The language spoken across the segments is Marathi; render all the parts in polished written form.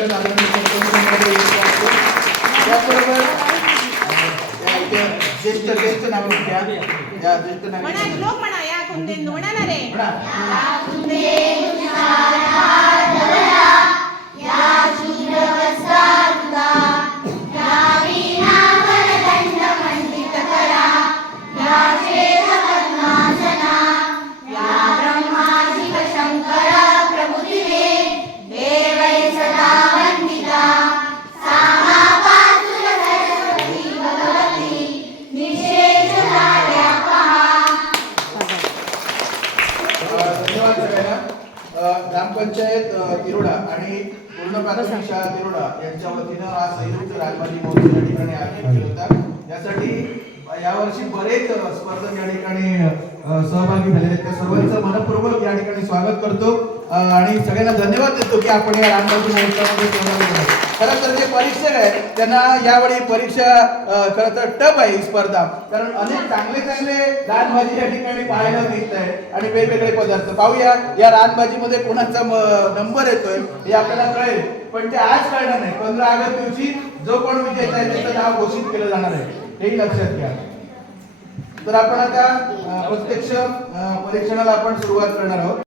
उद्घाटन आदरणीय सरपंचांमध्ये त्याचबरोबर ज्येष्ठ नागरिक या ज्येष्ठ नागरिक म्हणा या कुंदेंदू म्हणा रे ग्रामपंचायत तिरोडा आणि पूर्ण प्राथमिक शाळा तिरोडा यांच्या वतीनं हा संयुक्त राजमाजी महोत्सव या ठिकाणी आयोजित केला होता. यासाठी यावर्षी बरेच स्पर्धक या ठिकाणी सहभागी झालेले आहेत. त्या सर्वांचं मनपूर्वक या ठिकाणी स्वागत करतो आणि सगळ्यांना धन्यवाद देतो की आपण या राजमाजी महोत्सवामध्ये सहभागी झाला. खरं तर जे परीक्षक आहेत त्यांना यावेळी परीक्षा खरं तर टफ आहे ही स्पर्धा, कारण अनेक चांगले रानभाजी या ठिकाणी पाहायला मिळत आहे आणि वेगवेगळे पदार्थ पाहूया. या रानभाजीमध्ये कोणाचा नंबर येतोय हे आपल्याला कळेल, पण ते आज कळणार नाही. 15 ऑगस्ट दिवशी जो कोण विजेता आहे त्याचं नाव घोषित केलं जाणार आहे, हेही लक्षात घ्या. तर आपण आता प्रत्यक्ष परीक्षणाला आपण सुरुवात करणार आहोत.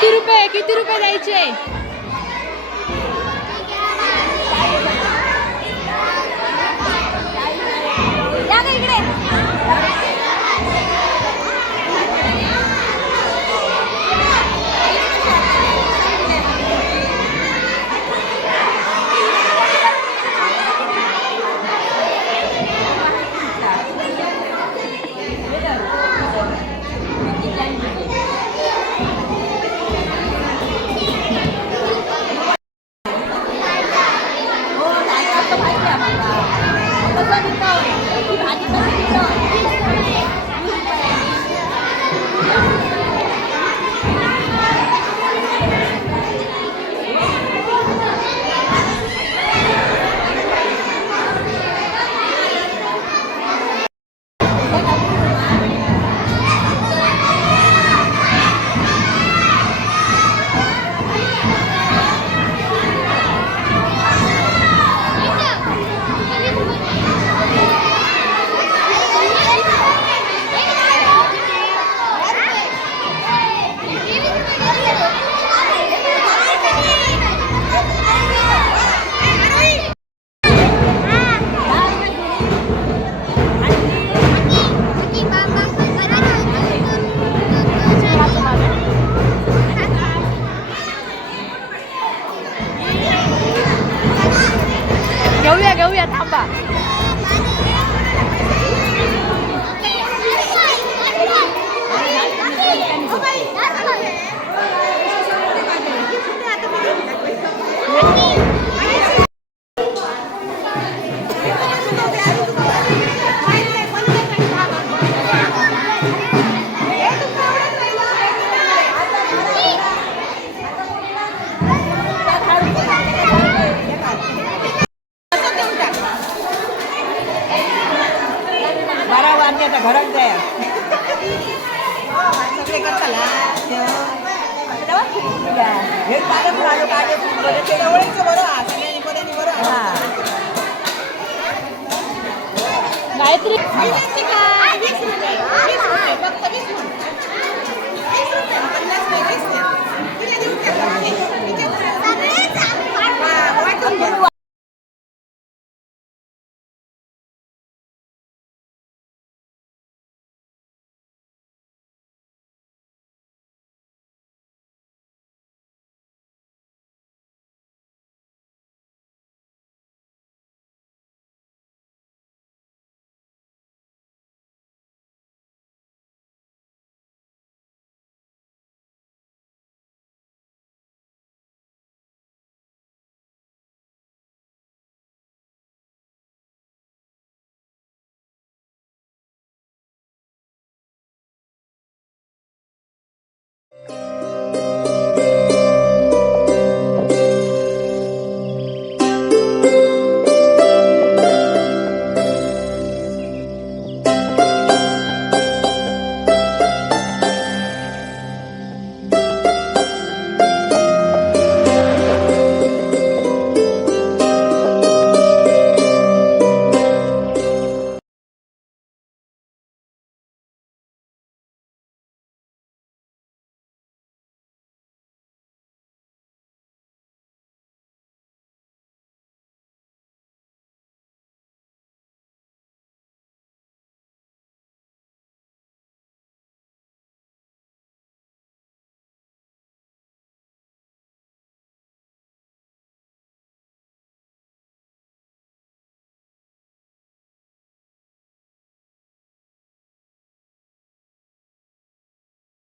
किती रुपये द्यायचे? या गं इकडे. घेऊया थांबा. घरात जाय सगळे करताला हे पालक आलो काय ओळखचं बरं सगळ्यांनी पदानी बरं गायत्री